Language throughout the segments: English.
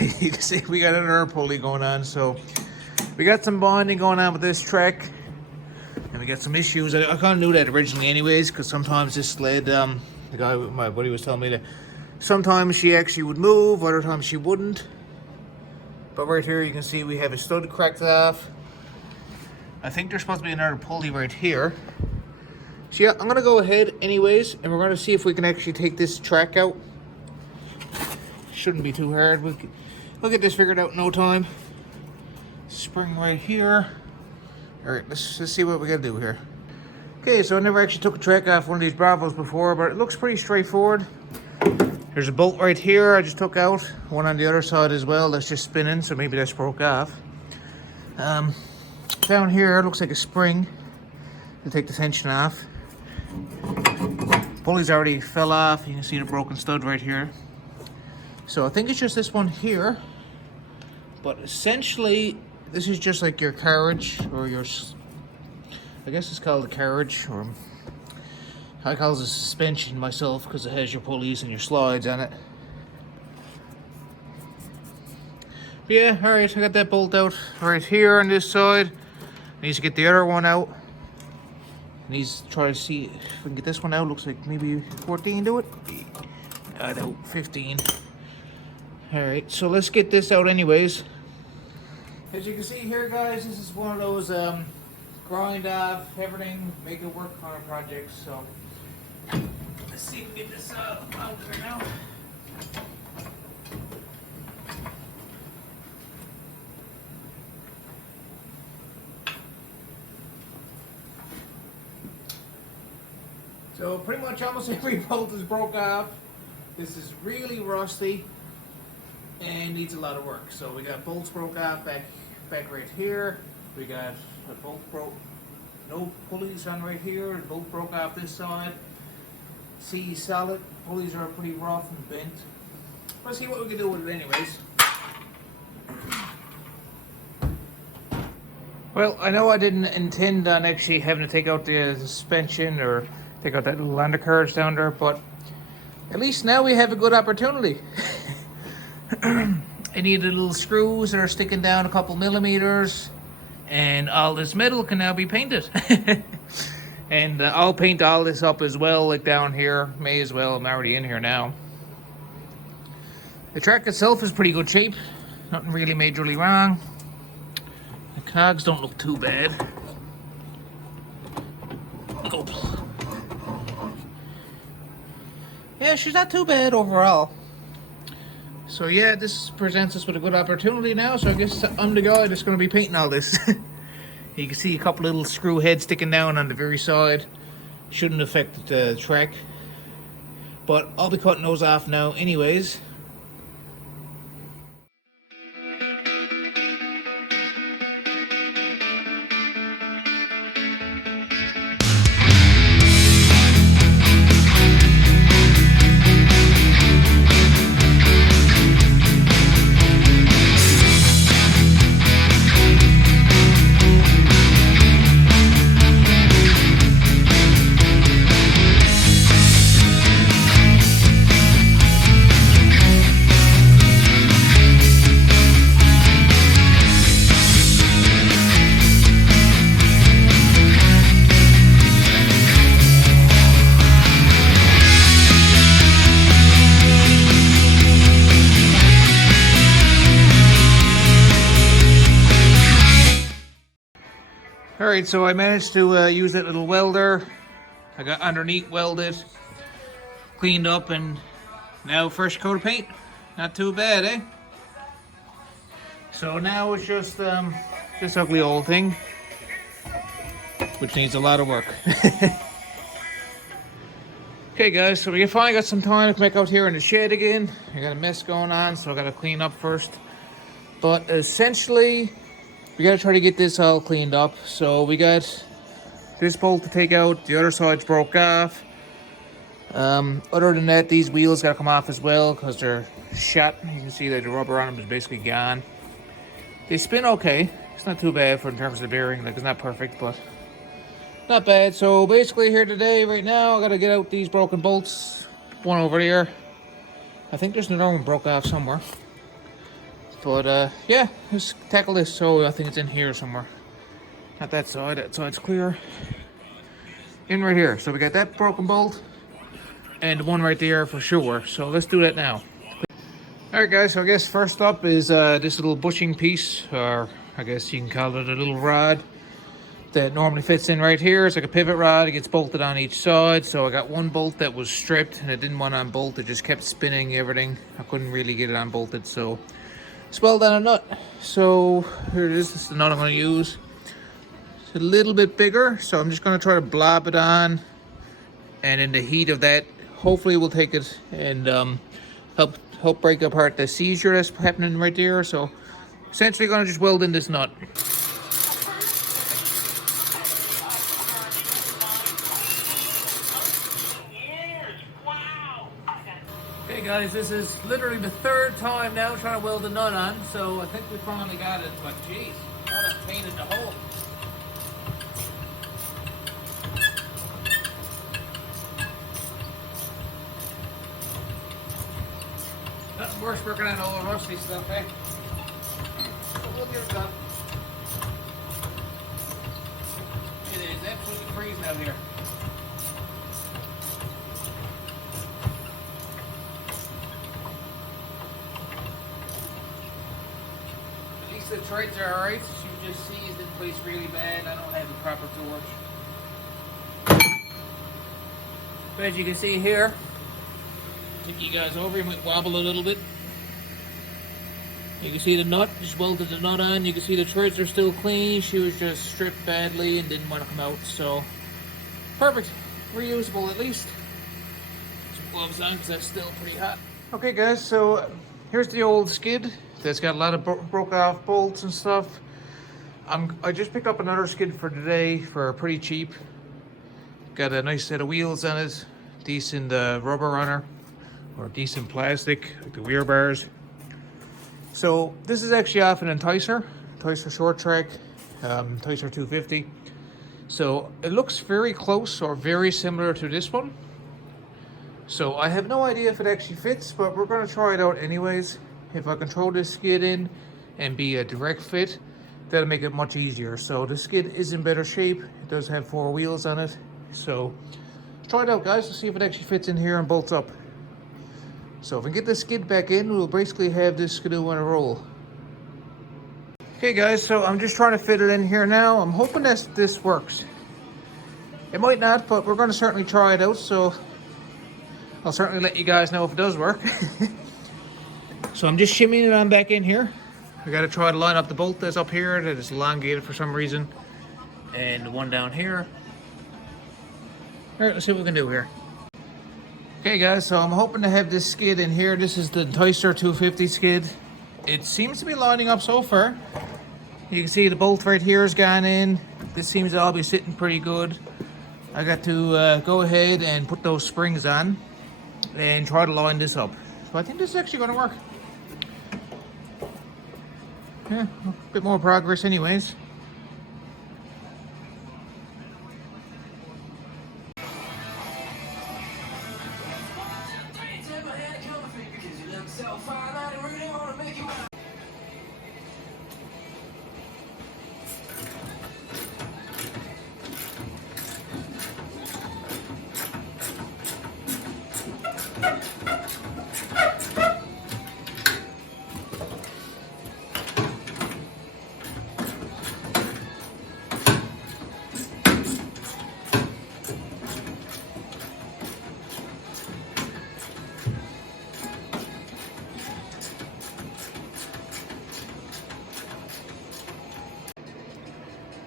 you can see we got another pulley going on. So we got some bonding going on with this track, and we got some issues. I kind of knew that originally anyways, because sometimes this sled, the guy, my buddy, was telling me that sometimes she actually would move, other times she wouldn't. But right here you can see we have a stud cracked off. I think there's supposed to be another pulley right here. So yeah, I'm gonna go ahead anyways, and we're gonna see if we can actually take this track out. Shouldn't be too hard. We'll get this figured out in no time. Spring right here. All right, let's see what we gotta do here. Okay, so I never actually took a track off one of these Bravos before, but it looks pretty straightforward. There's a bolt right here I just took out. One on the other side as well that's just spinning, so maybe that's broke off. Down here, it looks like a spring to take the tension off. Pulley's already fell off. You can see the broken stud right here. So I think it's just this one here. But essentially, this is just like your carriage, or your, I guess it's called a carriage, or I call it a suspension myself because it has your pulleys and your slides on it. But yeah, alright, I got that bolt out right here on this side. Needs to get the other one out. Needs to try to see if we can get this one out. Looks like maybe 14 to it. No, 15. Alright, so let's get this out anyways. As you can see here, guys, this is one of those grind off everything, make it work kind of projects. So let's see if we can get this out there now. So pretty much almost every bolt is broke off. This is really rusty and needs a lot of work. So we got bolts broke off back right here. We got a bolt broke, no pulleys on right here. The bolt broke off this side. See, solid pulleys are pretty rough and bent. Let's see what we can do with it anyways. Well, I know I didn't intend on actually having to take out the suspension or take out that little undercarriage down there, but at least now we have a good opportunity. I need the little screws that are sticking down a couple millimeters, and all this metal can now be painted. And I'll paint all this up as well, like down here. May as well, I'm already in here now. The track itself is pretty good shape. Nothing really majorly wrong. The cogs don't look too bad. Oh. Yeah, she's not too bad overall. So yeah, this presents us with a good opportunity now. So I guess I'm the guy that's going to be painting all this. You can see a couple little screw heads sticking down on the very side. Shouldn't affect the track. But I'll be cutting those off now anyways. Alright, so I managed to use that little welder. I got underneath welded, cleaned up, and now fresh coat of paint. Not too bad, eh? So now it's just this ugly old thing, which needs a lot of work. Okay guys, so we finally got some time to come back out here in the shed again. I got a mess going on, so I gotta clean up first. But essentially, we gotta try to get this all cleaned up. So we got this bolt to take out, the other side's broke off. Other than that, these wheels gotta come off as well because they're shot. You can see that the rubber on them is basically gone. They spin okay. It's not too bad for in terms of the bearing. Like, it's not perfect, but not bad. So basically here today, right now, I gotta get out these broken bolts. One over there. I think there's another one broke off somewhere. But yeah, let's tackle this. So I think it's in here somewhere. Not that side. That side's clear. In right here. So we got that broken bolt and one right there for sure. So let's do that now. Alright guys, so I guess first up is this little bushing piece, or I guess you can call it a little rod that normally fits in right here. It's like a pivot rod. It gets bolted on each side. So I got one bolt that was stripped and it didn't want to unbolt. It just kept spinning everything. I couldn't really get it unbolted, so it's weld on a nut. So here it is. This is the nut I'm going to use. It's a little bit bigger, so I'm just going to try to blob it on, and in the heat of that, hopefully we'll take it and help break apart the seizure that's happening right there. So essentially going to just weld in this nut. Okay guys, this is literally the third time now trying to weld the nut on, so I think we finally got it, but geez, what a pain in the hole. Nothing worse working on all the rusty stuff, eh? So we'll get it done. It is absolutely freezing out here. At least the treads are alright. You just seized in place really bad. I don't have the proper torch. But as you can see here, take you guys over, you might wobble a little bit. You can see the nut, just welded the nut on. You can see the treads are still clean. She was just stripped badly and didn't want to come out, so perfect. Reusable at least. Some gloves on because that's still pretty hot. Okay guys, so here's the old skid that's got a lot of broke off bolts and stuff. I just picked up another skid for today for pretty cheap. Got a nice set of wheels on it, decent rubber on her, or decent plastic, like the rear bars. So this is actually off an Enticer short track, Enticer 250. So it looks very close or very similar to this one. So I have no idea if it actually fits, but we're going to try it out anyways. If I control this skid in and be a direct fit, that'll make it much easier. So the skid is in better shape. It does have 4 wheels on it. So let's try it out guys, let's see if it actually fits in here and bolts up. So if we get the skid back in, we'll basically have this skidoo on a roll. Okay guys, so I'm just trying to fit it in here now. I'm hoping that this works. It might not, but we're going to certainly try it out, so I'll certainly let you guys know if it does work. So I'm just shimmying it on back in here. I got to try to line up the bolt that's up here that is elongated for some reason, and the one down here. Alright, let's see what we can do here. Okay guys, so I'm hoping to have this skid in here. This is the Enticer 250 skid. It seems to be lining up so far. You can see the bolt right here has gone in. This seems to all be sitting pretty good. I got to go ahead and put those springs on and try to line this up. So I think this is actually going to work. Yeah, a bit more progress anyways.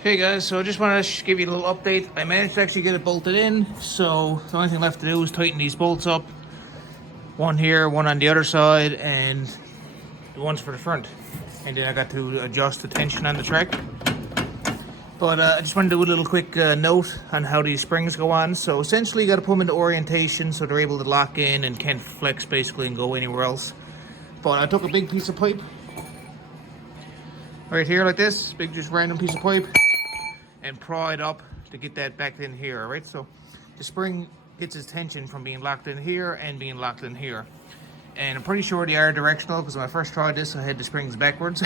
Okay guys, so I just want to give you a little update. I managed to actually get it bolted in, so the only thing left to do is tighten these bolts up. One here, one on the other side, and the ones for the front. And then I got to adjust the tension on the track. But I just want to do a little quick note on how these springs go on. So essentially you got to put them into orientation so they're able to lock in and can't flex basically and go anywhere else. But I took a big piece of pipe right here like this, big just random piece of pipe, and pry it up to get that back in here, right? So the spring gets its tension from being locked in here and being locked in here. and I'm pretty sure they are directional because when I first tried this I had the springs backwards.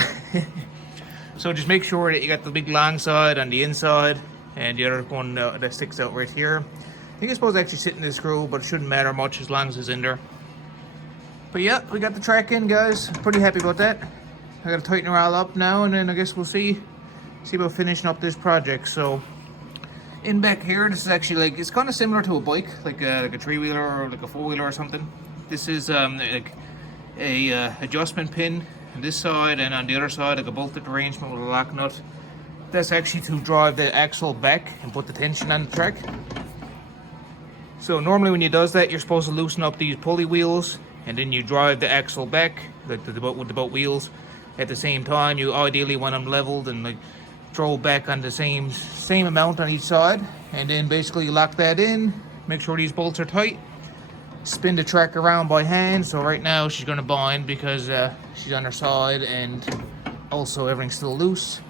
So just make sure that you got the big long side on the inside and the other one that sticks out right here. I think it's supposed to actually sit in the screw, but it shouldn't matter much as long as it's in there. But yeah, we got the track in, guys. Pretty happy about that. I gotta tighten her all up now, and then I guess we'll see about finishing up this project. So in back here, this is actually like, it's kind of similar to a bike, like a 3-wheeler or like a 4-wheeler or something. This is like a adjustment pin on this side, and on the other side like a bolted arrangement with a lock nut. That's actually to drive the axle back and put the tension on the track. So normally when you does that, you're supposed to loosen up these pulley wheels, and then you drive the axle back like with the boat wheels. At the same time, you ideally want them leveled and like throw back on the same amount on each side, and then basically lock that in. Make sure these bolts are tight. Spin the track around by hand. So right now she's going to bind because she's on her side, and also everything's still loose.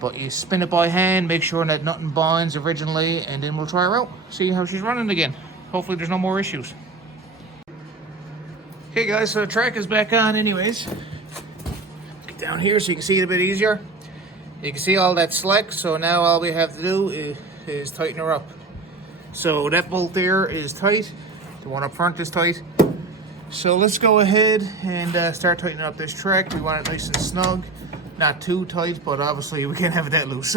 But you spin it by hand, make sure that nothing binds originally, and then we'll try her out, see how she's running again. Hopefully there's no more issues. Okay guys, so the track is back on anyways. Get down here so you can see it a bit easier. You can see all that slack, so now all we have to do is tighten her up. So that bolt there is tight, the one up front is tight. So let's go ahead and start tightening up this track. We want it nice and snug. Not too tight, but obviously we can't have it that loose.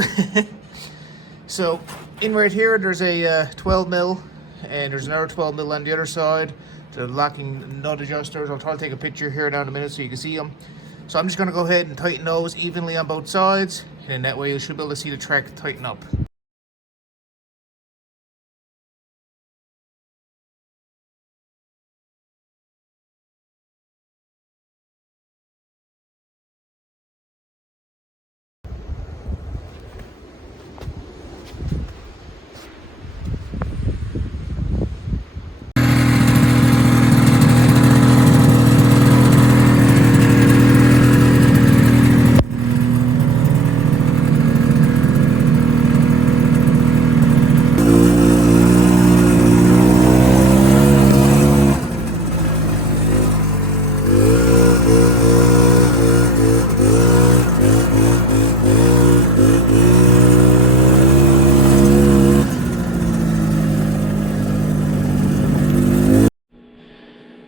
So in right here there's a 12 mil, and there's another 12 mil on the other side. The locking nut adjusters. I'll try to take a picture here now in a minute so you can see them. So I'm just going to go ahead and tighten those evenly on both sides, and then that way you should be able to see the track tighten up.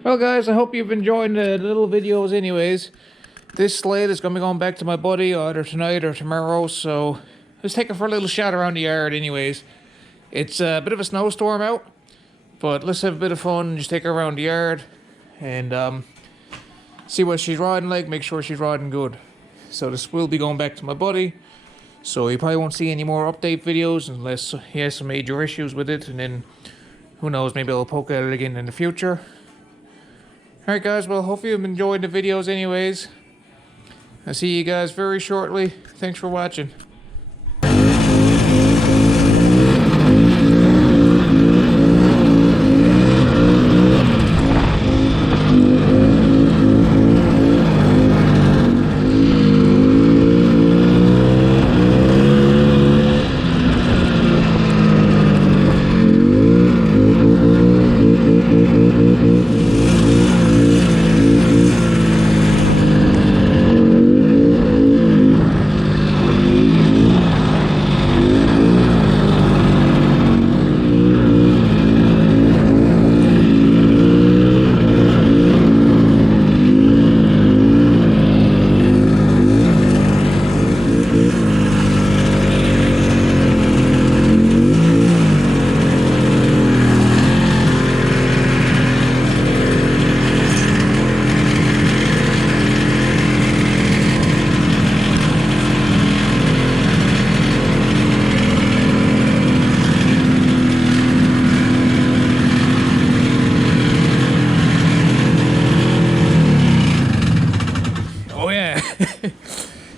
Well guys, I hope you've enjoyed the little videos anyways. This sled is going to be going back to my buddy either tonight or tomorrow, so let's take it for a little shot around the yard anyways. It's a bit of a snowstorm out, but let's have a bit of fun and just take her around the yard and see what she's riding like, make sure she's riding good. So this will be going back to my buddy, so you probably won't see any more update videos unless he has some major issues with it, and then who knows, maybe I'll poke at it again in the future. Alright guys, well hopefully you've enjoyed the videos anyways. I'll see you guys very shortly. Thanks for watching.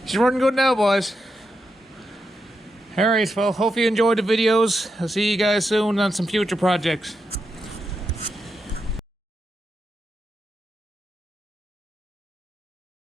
She's running good now, boys. Alright, well, hope you enjoyed the videos. I'll see you guys soon on some future projects.